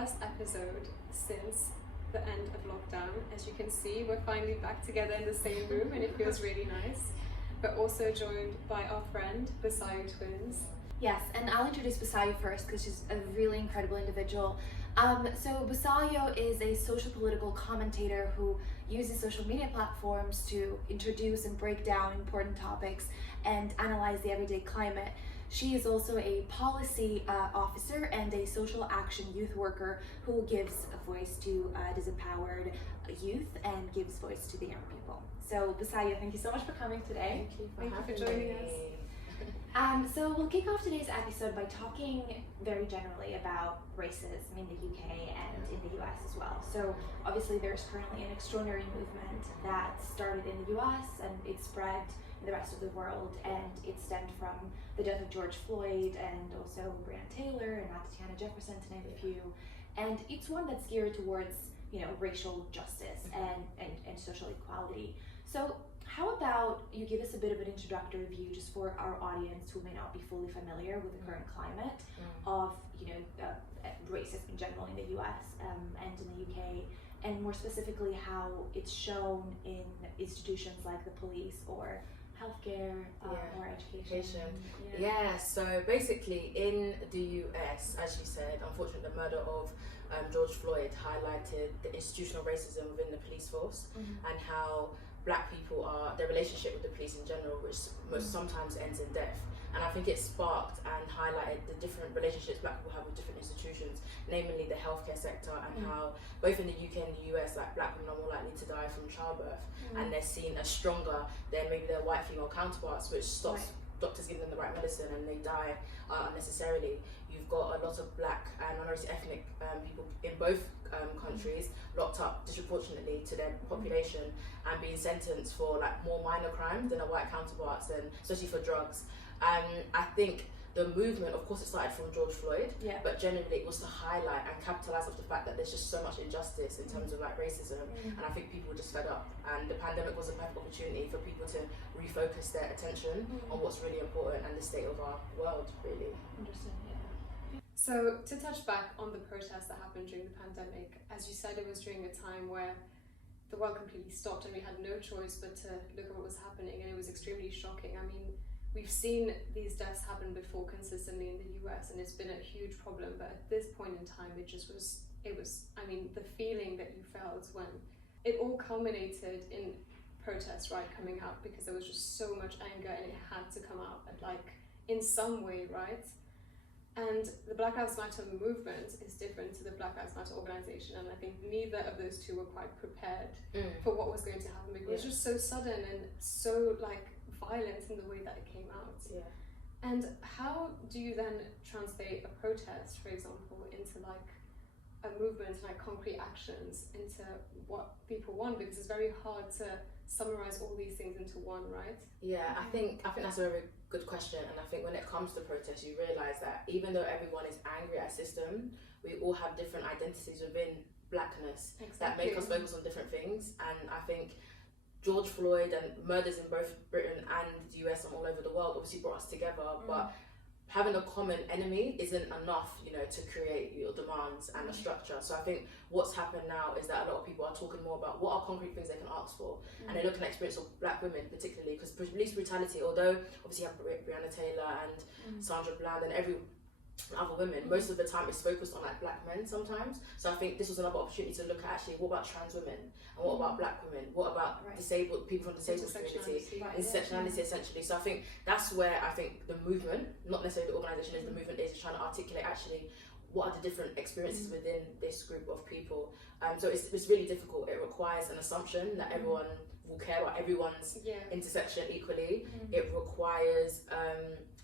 first episode since the end of lockdown. As you can see, we're finally back together in the same room and it feels really nice. We're also joined by our friend, Busayo Twins. Yes, and I'll introduce Busayo first because she's a really incredible individual. So Busayo is a social political commentator who uses social media platforms to introduce and break down important topics and analyze the everyday climate. She is also a policy officer and a social action youth worker who gives a voice to disempowered youth and gives voice to the young people. So Busayo, thank you so much for coming today. Thank you for joining us. So we'll kick off today's episode by talking very generally about racism in the UK and in the US as well. So obviously there's currently an extraordinary movement that started in the US and it spread in the rest of the world, and it stemmed from the death of George Floyd and also Breonna Taylor and Tatiana Jefferson, to name a few. And it's one that's geared towards, racial justice and social equality. So how about you give us a bit of an introductory view just for our audience who may not be fully familiar with the current climate of racism in general in the US and in the UK, and more specifically how it's shown in institutions like the police or healthcare or education. So basically in the US, as you said, unfortunately the murder of George Floyd highlighted the institutional racism within the police force and how Black people their relationship with the police in general, which sometimes ends in death. And I think it sparked and highlighted the different relationships Black people have with different institutions, namely the healthcare sector, and how both in the UK and the US, like Black women are more likely to die from childbirth, and they're seen as stronger than maybe their white female counterparts, which stops doctors giving them the right medicine and they die unnecessarily. You've got a lot of Black and minority ethnic people in both countries locked up disproportionately to their population and being sentenced for like more minor crimes than their white counterparts, and especially for drugs. And I think the movement, of course it started from George Floyd, but generally it was to highlight and capitalise off the fact that there's just so much injustice in terms of like racism, and I think people were just fed up, and the pandemic was a perfect opportunity for people to refocus their attention on what's really important and the state of our world, really. Interesting, So to touch back on the protests that happened during the pandemic, as you said, it was during a time where the world completely stopped and we had no choice but to look at what was happening, and it was extremely shocking. I mean, we've seen these deaths happen before consistently in the US, and it's been a huge problem, but at this point in time it was I mean, the feeling that you felt when it all culminated in protests, right, coming out, because there was just so much anger and it had to come out in some way, right? And the Black Lives Matter movement is different to the Black Lives Matter organization, and I think neither of those two were quite prepared for what was going to happen, because it was just so sudden and so violent in the way that it came out. And how do you then translate a protest, for example, into a movement, concrete actions, into what people want? Because it's very hard to summarize all these things into one, right? I think that's a very good question, and I think when it comes to protests, you realise that even though everyone is angry at a system, we all have different identities within Blackness that make us focus on different things. And I think George Floyd and murders in both Britain and the US and all over the world obviously brought us together, but having a common enemy isn't enough, to create your demands and a structure. So I think what's happened now is that a lot of people are talking more about what are concrete things they can ask for, and they're looking at experience of Black women particularly, because police brutality, although obviously you have Breonna Taylor and Sandra Bland and every other women, most of the time it's focused on Black men sometimes. So I think this was another opportunity to look at actually what about trans women, and what about Black women, what about disabled people from disabled community, intersectionality essentially. So I think that's where I think the movement, not necessarily the organisation, is the movement is trying to articulate actually what are the different experiences within this group of people. So it's really difficult. It requires an assumption that everyone will care about everyone's intersection equally. It requires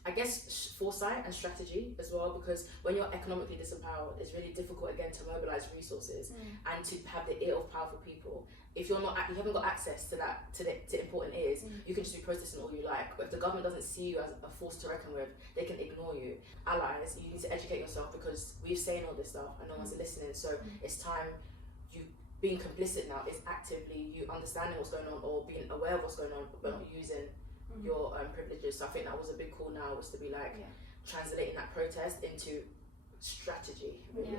I guess foresight and strategy as well, because when you're economically disempowered, it's really difficult again to mobilize resources and to have the ear of powerful people. If you haven't got access to to important ears, you can just be protesting all you like. But if the government doesn't see you as a force to reckon with, they can ignore you. Allies, you need to educate yourself, because we're saying all this stuff and no one's listening. So it's time you being complicit now is actively you understanding what's going on or being aware of what's going on, but not using your privileges. So I think that was a big call now, was to be translating that protest into strategy, really.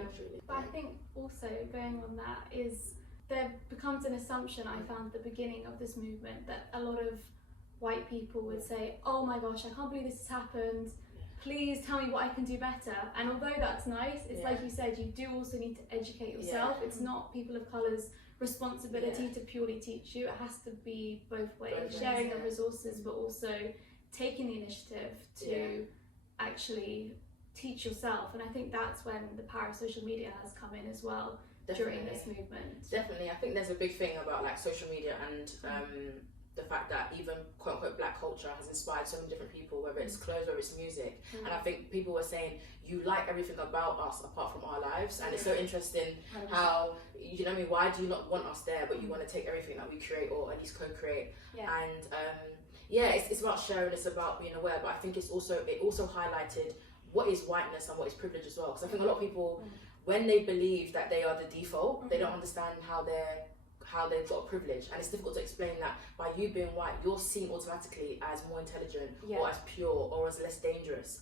But I think also going on that is there becomes an assumption, I found at the beginning of this movement, that a lot of white people would say, oh my gosh, I can't believe this has happened, please tell me what I can do better. And although that's nice, it's like you said, you do also need to educate yourself. It's not people of colour's responsibility to purely teach you. It has to be both ways, sharing of resources, but also taking the initiative to actually teach yourself. And I think that's when the power of social media has come in as well. During this movement. Definitely, I think there's a big thing about like social media and the fact that even quote unquote black culture has inspired so many different people, whether it's clothes, whether it's music. And I think people were saying, you like everything about us apart from our lives. And it's so interesting 100%. How, you know what I mean, why do you not want us there, but you want to take everything that we create or at least co-create? And it's about sharing, it's about being aware, but I think it also highlighted what is whiteness and what is privilege as well. Because I think a lot of people, when they believe that they are the default, they don't understand how they've got privilege, and it's difficult to explain that by you being white, you're seen automatically as more intelligent or as pure or as less dangerous.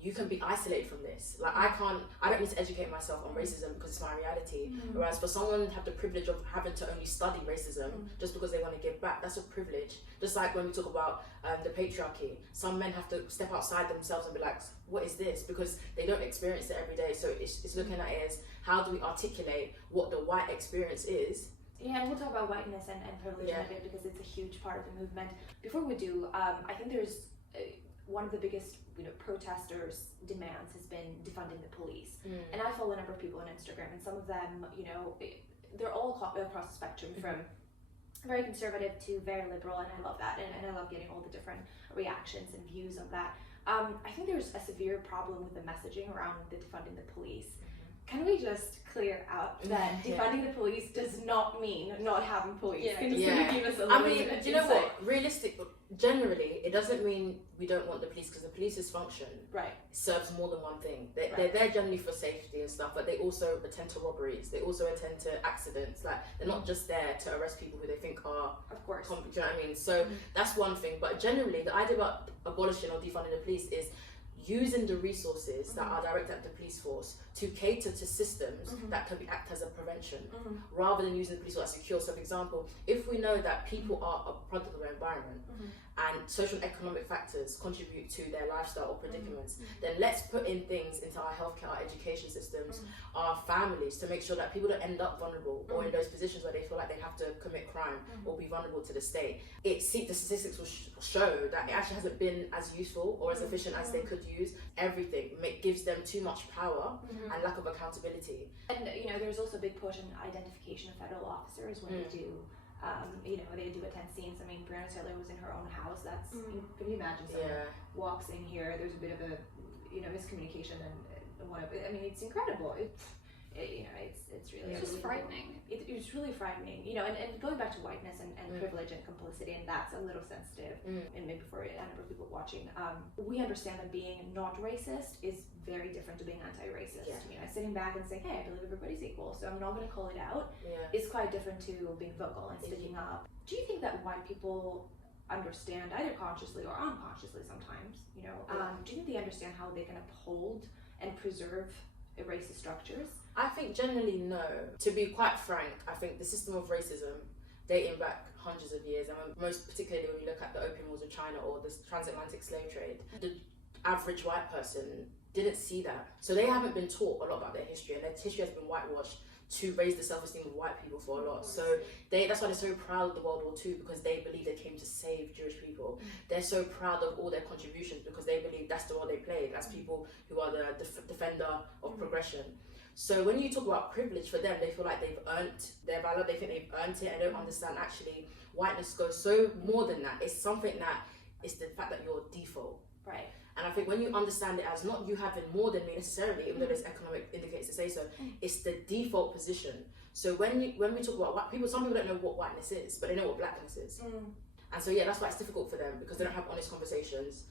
You can be isolated from this. Like I don't need to educate myself on racism because it's my reality. Whereas for someone to have the privilege of having to only study racism just because they want to give back, that's a privilege. Just like when we talk about the patriarchy, some men have to step outside themselves and be like, what is this? Because they don't experience it every day. So it's looking at it as, how do we articulate what the white experience is? Yeah, and we'll talk about whiteness and privilege in a bit because it's a huge part of the movement. Before we do, I think there's one of the biggest protesters' demands has been defunding the police. And I follow a number of people on Instagram, and some of them, they're all across the spectrum from very conservative to very liberal, and I love that, and I love getting all the different reactions and views on that. I think there's a severe problem with the messaging around the defunding the police. Can we just clear out that defunding the police does not mean not having police? Can you give us a little bit of do you know what? Generally, it doesn't mean we don't want the police, because the police's function serves more than one thing. They're there generally for safety and stuff, but they also attend to robberies. They also attend to accidents. Like, they're not just there to arrest people who they think are... Of course. Do you know what I mean? So that's one thing. But generally, the idea about abolishing or defunding the police is using the resources that are directed at the police force to cater to systems that can act as a prevention, rather than using the police force as a cure. So for example, if we know that people are a product of their environment and social and economic factors contribute to their lifestyle or predicaments, then let's put in things into our healthcare, our education systems, our families, to make sure that people don't end up vulnerable or in those positions where they feel like they have to commit crime or be vulnerable to the state. The statistics will show that it actually hasn't been as useful or as efficient as they could use. Everything gives them too much power and lack of accountability. And there's also a big push in identification of federal officers when they do they do attend scenes. I mean, Breonna Taylor was in her own house. That's can you imagine someone walks in here, there's a bit of a miscommunication and it's incredible. It's really just frightening. It's really frightening, and going back to whiteness and privilege and complicity, and that's a little sensitive, and maybe for a number of people watching, we understand that being not racist is very different to being anti-racist. Sitting back and saying, hey, I believe everybody's equal, so I'm not going to call it out, is quite different to being vocal and speaking up. Do you think that white people understand, either consciously or unconsciously sometimes, do you think they understand how they can uphold and preserve racist structures? I think generally no. To be quite frank, I think the system of racism dating back hundreds of years, and most particularly when you look at the Opium Wars of China or the transatlantic slave trade, the average white person didn't see that. So they haven't been taught a lot about their history, and their history has been whitewashed to raise the self-esteem of white people for a lot. So that's why they're so proud of the World War II, because they believe they came to save Jewish people. They're so proud of all their contributions because they believe that's the role they played as people who are the defender of progression. So when you talk about privilege, for them, they feel like they've earned their valor, they think they've earned it, and don't understand actually whiteness goes so more than that. It's something that is the fact that you're default. Right. And I think when you understand it as not you having more than me necessarily, even though there's economic indicators to say so, it's the default position. So when we talk about white people, some people don't know what whiteness is, but they know what blackness is. And so that's why it's difficult for them, because they don't have honest conversations.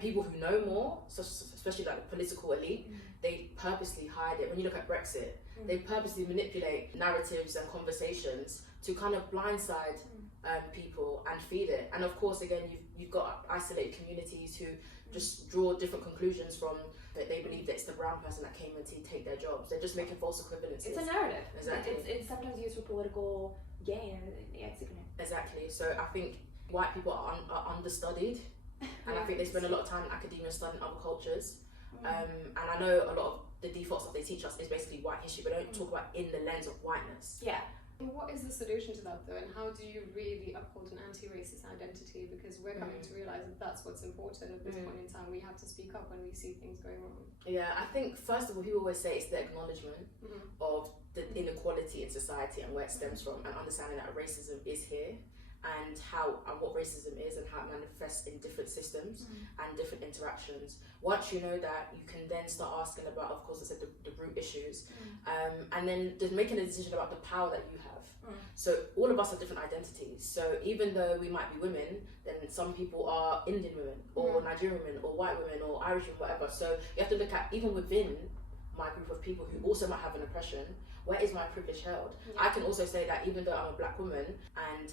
People who know more, especially like the political elite, they purposely hide it. When you look at Brexit, they purposely manipulate narratives and conversations to kind of blindside people and feed it. And of course, again, you've got isolated communities who just draw different conclusions from that. They believe that it's the brown person that came in to take their jobs. They're just making false equivalences. It's a narrative. Exactly. It's sometimes used for political gain. Exactly. So I think white people are understudied, and I think they spend a lot of time in academia studying other cultures. And I know a lot of the default stuff they teach us is basically white history, but they don't talk about in the lens of whiteness. Yeah. What is the solution to that though, and how do you really uphold an anti-racist identity? Because we're coming to realise that that's what's important at this point in time. We have to speak up when we see things going wrong. Yeah, I think first of all, people always say it's the acknowledgement of the inequality in society and where it stems from, and understanding that racism is here, and what racism is and how it manifests in different systems and different interactions. Once you know that, you can then start asking about, of course, I said the root issues, and then just making a decision about the power that you have. So all of us have different identities. So even though we might be women, then some people are Indian women or Nigerian women or white women or Irish women, whatever. So you have to look at, even within my group of people who also might have an oppression, where is my privilege held? I can also say that even though I'm a black woman, and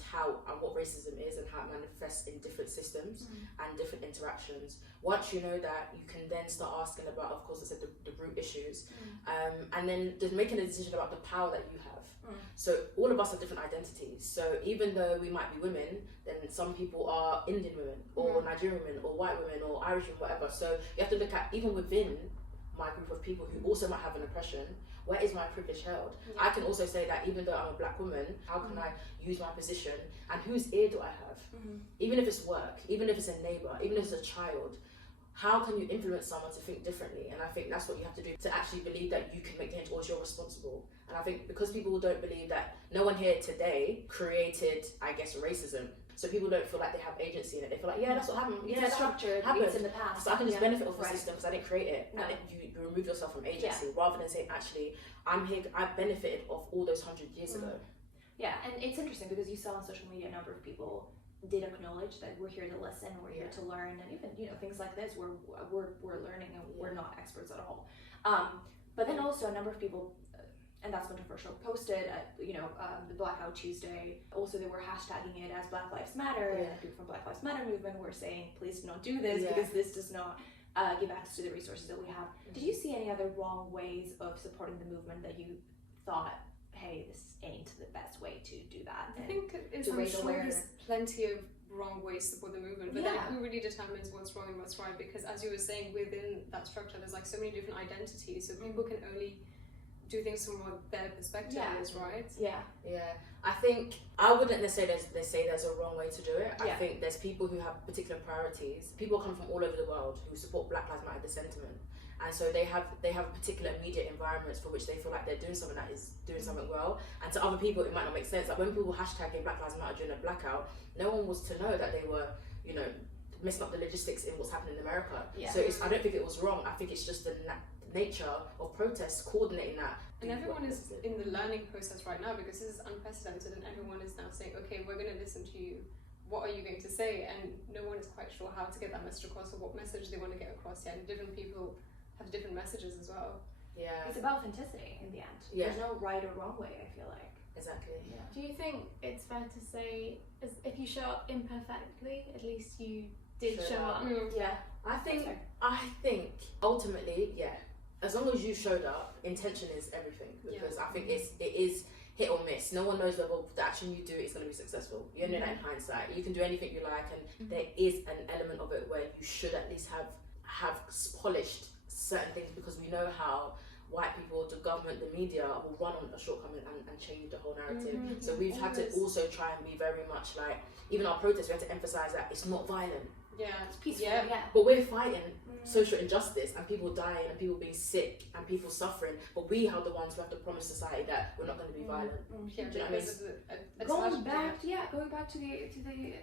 what racism is and how it manifests in different systems and different interactions, once you know that, you can then start asking about, of course, I said the root issues, and then just making a decision about the power that you have. So all of us have different identities. So even though we might be women, then some people are Indian women or Nigerian women or white women or Irish women, whatever. So you have to look at, even within my group of people who also might have an oppression, where is my privilege held? I can also say that even though I'm a black woman, how can I use my position, and whose ear do I have? Even if it's work, even if it's a neighbour, even if it's a child, how can you influence someone to think differently? And I think that's what you have to do to actually believe that you can make change, or you're responsible. And I think because people don't believe that, no one here today created, I guess, racism. So people don't feel like they have agency in it. They feel like, yeah, that's what happened. It's Yeah, a structure. It's in the past. So I can just benefit off the system because I didn't create it. And then you remove yourself from agency, rather than saying, actually, I'm here, I benefited off all those 100 years ago. Yeah, and it's interesting because you saw on social media a number of people did acknowledge that we're here to listen, we're here to learn, and even things like this where we're learning and we're not experts at all. But then also a number of people, and that's controversial, posted the Blackout Tuesday. Also, they were hashtagging it as Black Lives Matter, and people from Black Lives Matter movement were saying, please do not do this because this does not give access to the resources that we have. Did you see any other wrong ways of supporting the movement that you thought, hey, this ain't the best way to do that? I think I'm sure there's plenty of wrong ways to support the movement, but then who really determines what's wrong and what's right? Because as you were saying, within that structure, there's like so many different identities, so people can only do things from what their perspective is, right? Yeah. I think I wouldn't necessarily say there's a wrong way to do it. I think there's people who have particular priorities. People come from all over the world who support Black Lives Matter, the sentiment. And so they have a particular immediate environments for which they feel like they're doing something that is doing something well. And to other people, it might not make sense. Like when people hashtagging Black Lives Matter during a blackout, no one was to know that they were, messing up the logistics in what's happening in America. So I don't think it was wrong. I think it's just the nature of protests coordinating that. And everyone is in the learning process right now because this is unprecedented, and everyone is now saying, okay, we're going to listen to you. What are you going to say? And no one is quite sure how to get that message across or what message they want to get across yet. And different people have different messages as well. It's about authenticity in the end. There's no right or wrong way, I feel like. Exactly. Do you think it's fair to say, if you show up imperfectly, at least you did show up? I think ultimately, as long as you showed up, intention is everything, because I think it is hit or miss. No one knows whether the action you do is going to be successful. You only know that in hindsight. You can do anything you like, and there is an element of it where you should at least have polished certain things, because we know how white people, the government, the media will run on a shortcoming and change the whole narrative. So we've had to also try and be very much like, even our protests, we had to emphasize that it's not violent. It's peaceful. But we're fighting social injustice and people dying and people being sick and people suffering. But we are the ones who have to promise society that we're not going to be violent. Do you know what I mean? Going back to the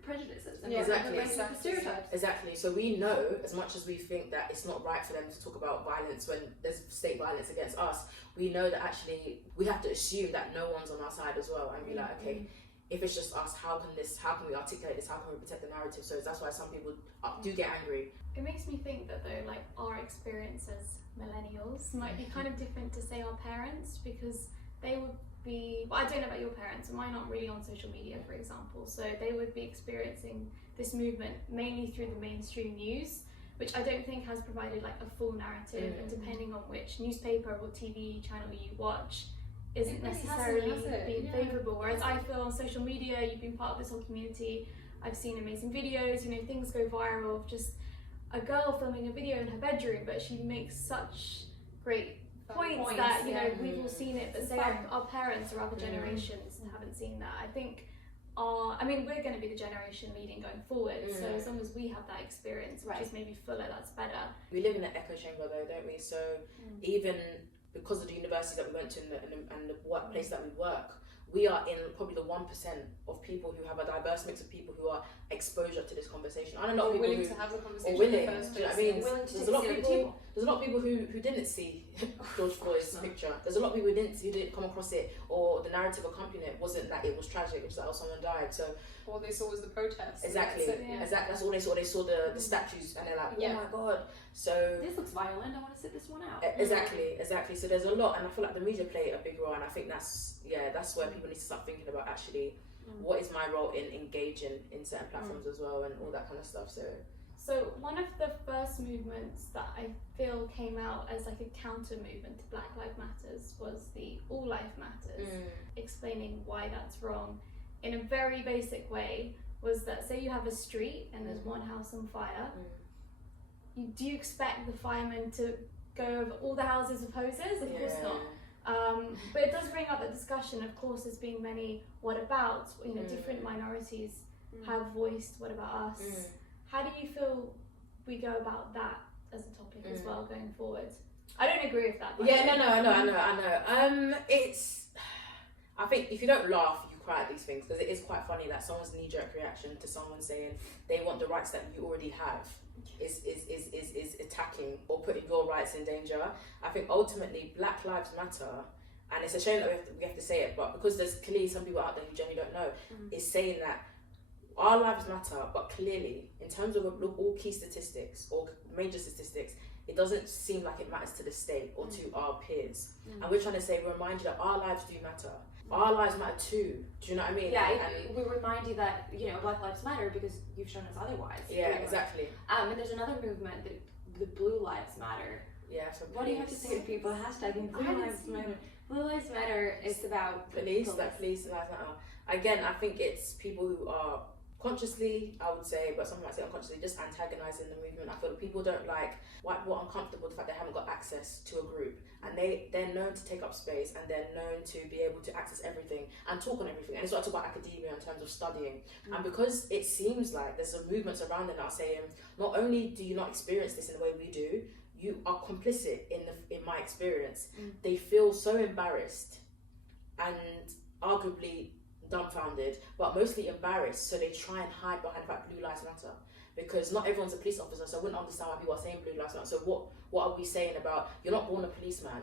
prejudices and the stereotypes. Exactly. So we know, as much as we think that it's not right for them to talk about violence when there's state violence against us, we know that actually we have to assume that no one's on our side as well, and be like, okay, if it's just us, how can we articulate this? How can we protect the narrative? So that's why some people do get angry. It makes me think that though, like our experience as millennials might be kind of different to say our parents, because they would be, well, I don't know about your parents, but mine aren't really on social media, for example, so they would be experiencing this movement mainly through the mainstream news, which I don't think has provided like a full narrative, and depending on which newspaper or TV channel you watch, isn't necessarily being favourable. Whereas I feel on social media, you've been part of this whole community, I've seen amazing videos, you know, things go viral of just a girl filming a video in her bedroom, but she makes such great points that, you know, we've all seen it, but say our parents or other generations haven't seen that. I think we're going to be the generation leading going forward, so as long as we have that experience, which is maybe fuller, that's better. We live in an echo chamber though, don't we? So even because of the university that we went to and the workplace that we work, we are in probably the 1% of people who have a diverse mix of people who are exposure to this conversation. I don't know people willing who to have the conversation. or willing. Do you know what I mean? There's a lot of people who didn't see George Floyd's picture. There's a lot of people who didn't come across it, or the narrative accompanying it wasn't that it was tragic. It was that someone died. So all they saw was the protest. Exactly. That's all they saw. They saw the statues and they're like, oh my god. So this looks violent. I want to sit this one out. Exactly. So there's a lot, and I feel like the media play a big role, and I think that's where people need to start thinking about actually what is my role in engaging in certain platforms as well, and all that kind of stuff. So one of the first movements that I feel came out as like a counter movement to Black Lives Matters was the All Life Matters, explaining why that's wrong in a very basic way. Was that, say you have a street and there's one house on fire, do you expect the firemen to go over all the houses with hoses? Of course not. But it does bring up the discussion, of course, there's been many what about, you know, different minorities have voiced what about us. How do you feel we go about that as a topic as well going forward? I don't agree with that. I know. I think if you don't laugh, you cry at these things, because it is quite funny that someone's knee-jerk reaction to someone saying they want the rights that you already have is attacking or putting your rights in danger. I think ultimately Black Lives Matter, and it's a shame that we have to say it, but because there's clearly some people out there who genuinely don't know, is saying that our lives matter, but clearly in terms of all key statistics or major statistics, it doesn't seem like it matters to the state or to our peers. And we're trying to say, remind you that our lives do matter. Our lives matter too. Do you know what I mean? Yeah, we remind you that, you know, Black Lives Matter because you've shown us otherwise. Yeah, exactly. And there's another movement, the Blue Lives Matter. Yeah. So what do you have to say to people? Hashtagging Blue Lives Matter. Blue Lives Matter is about police lives matter. Again, I think it's people who are consciously, I would say, but some might say unconsciously, just antagonising the movement. I feel that people don't like, white people are uncomfortable with the fact they haven't got access to a group, and they're known to take up space, and they're known to be able to access everything and talk on everything. And it's not talk about academia in terms of studying. And because it seems like there's some movements around it now saying, not only do you not experience this in the way we do, you are complicit in my experience. They feel so embarrassed and arguably dumbfounded, but mostly embarrassed, so they try and hide behind the fact Blue Lives Matter, because not everyone's a police officer, so I wouldn't understand why people are saying Blue Lives Matter. So what are we saying about, you're not born a policeman?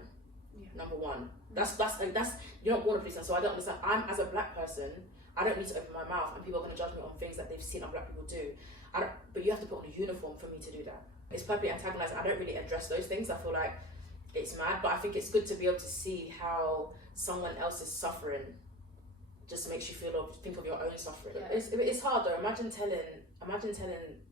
Number one, that's you're not born a policeman, so I don't understand. I'm, as a black person, I don't need to open my mouth and people are going to judge me on things that they've seen other black people do. But you have to put on a uniform for me to do that. It's perfectly antagonizing. I don't really address those things. I feel like it's mad, but I think it's good to be able to see how someone else is suffering. Just makes you think of your own suffering. Yeah. It's hard though. Imagine telling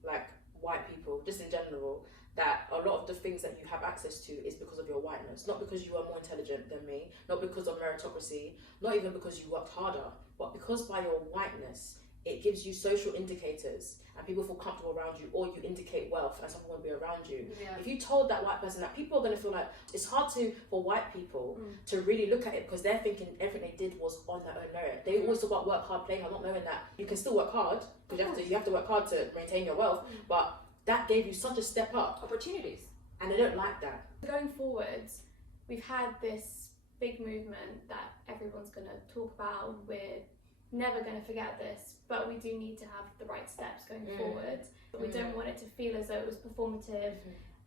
like white people, just in general, that a lot of the things that you have access to is because of your whiteness, not because you are more intelligent than me, not because of meritocracy, not even because you worked harder, but because by your whiteness, it gives you social indicators and people feel comfortable around you, or you indicate wealth and someone will be around you. Yeah. If you told that white person that, people are going to feel like it's hard for white people to really look at it, because they're thinking everything they did was on their own merit. They always talk about work hard, play hard, not knowing that you can still work hard, because you have to work hard to maintain your wealth, but that gave you such a step up. Opportunities. And they don't like that. Going forwards, we've had this big movement that everyone's going to talk about. We're never going to forget this, but we do need to have the right steps going forward. But we don't want it to feel as though it was performative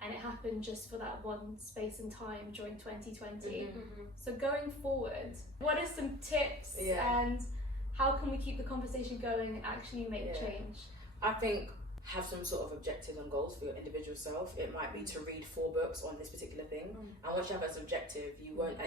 and it happened just for that one space and time during 2020. So going forward, what are some tips and how can we keep the conversation going and actually make change? I think have some sort of objectives and goals for your individual self. It might be to read 4 books on this particular thing, and once you have that objective, you won't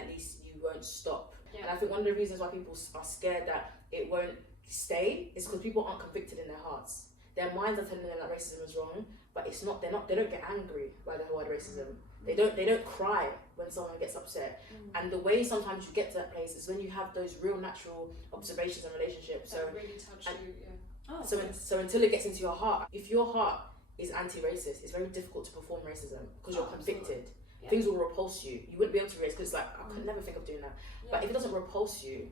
stop. Yeah. And I think one of the reasons why people are scared that it won't stay is because people aren't convicted in their hearts. Their minds are telling them that racism is wrong, but it's not. They don't get angry by the word racism. They don't cry when someone gets upset. And the way sometimes you get to that place is when you have those real natural observations and relationships. That really touch you. Yeah. Oh, So until it gets into your heart, if your heart is anti-racist, it's very difficult to perform racism because you're convicted. Yeah. Things will repulse you. You wouldn't be able to race because I could never think of doing that. Yeah. But if it doesn't repulse you,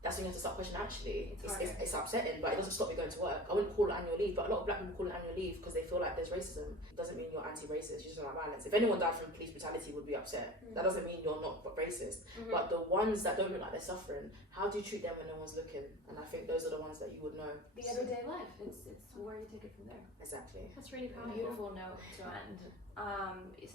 that's when you have to start questioning. Actually, it's upsetting, but it doesn't stop me going to work. I wouldn't call it annual leave, but a lot of black people call it annual leave because they feel like there's racism. It doesn't mean you're anti-racist. You just don't like violence. If anyone died from police brutality, would be upset. That doesn't mean you're not racist. But the ones that don't look like they're suffering, how do you treat them when no one's looking? And I think those are the ones that you would know. The everyday life. It's where you take it from there. Exactly. That's really powerful. Beautiful note to end.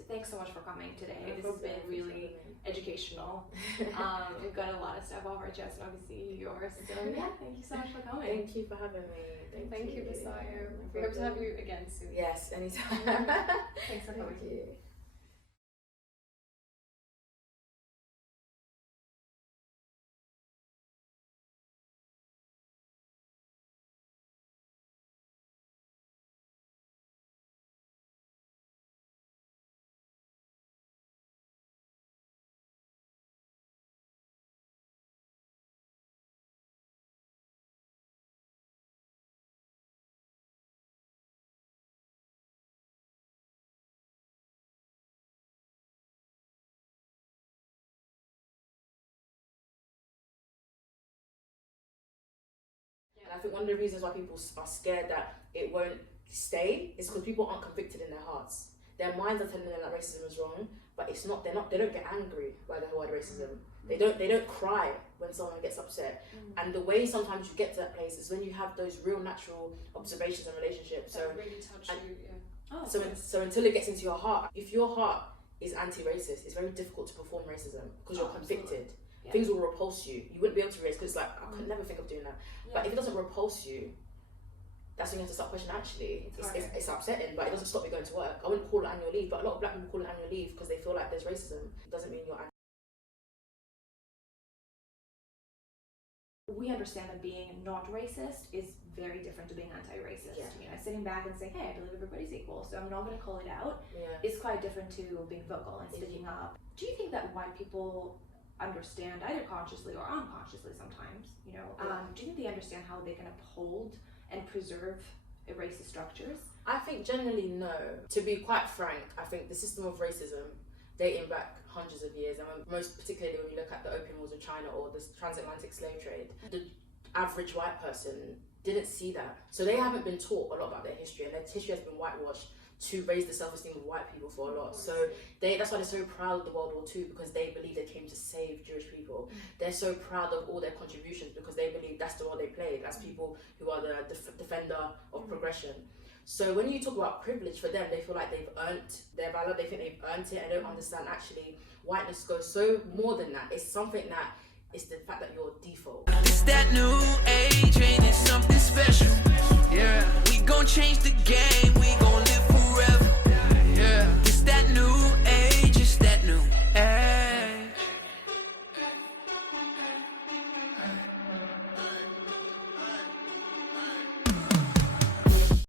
Thanks so much for coming today. This has been really educational. We've got a lot of stuff off our chest, and obviously yours. So yeah, thank you so much for coming. Thank you for having me. Thank you, Busayo. We hope to have you again soon. Yes, anytime. Thanks for coming. Thank you. And I think one of the reasons why people are scared that it won't stay is because people aren't convicted in their hearts. Their minds are telling them that racism is wrong, but it's not. They don't get angry by the word racism. They don't cry when someone gets upset. And the way sometimes you get to that place is when you have those real natural observations and relationships. That really touch you. Yeah. So until it gets into your heart, if your heart is anti-racist, it's very difficult to perform racism because you're convicted. Yeah. Things will repulse you. You wouldn't be able to race because I could never think of doing that. Yeah. But if it doesn't repulse you, that's when you have to start questioning. Actually, it's upsetting, but it doesn't stop me going to work. I wouldn't call it annual leave, but a lot of black people call it annual leave because they feel like there's racism. It doesn't mean you're We understand that being not racist is very different to being anti-racist. Yeah. You know, sitting back and saying, hey, I believe everybody's equal, so I'm not going to call it out. Yeah. It's quite different to being vocal and speaking up. Do you think that white people understand, either consciously or unconsciously sometimes, do you think they understand how they can uphold and preserve racist structures? I think generally no. To be quite frank, I think the system of racism dating back hundreds of years, and most particularly when you look at the opium wars of China or the transatlantic slave trade, the average white person didn't see that. So they haven't been taught a lot about their history, and their history has been whitewashed to raise the self-esteem of white people for a lot. So that's why they're so proud of the World War II, because they believe they came to save Jewish people. They're so proud of all their contributions because they believe that's the role they played as people who are the defender of progression. So when you talk about privilege, for them, they feel like they've earned their valor, they think they've earned it, and don't understand actually whiteness goes so more than that. It's something that it's the fact that you're default. It's that new age, ain't it something special? Yeah, we gon' change the game, we gon'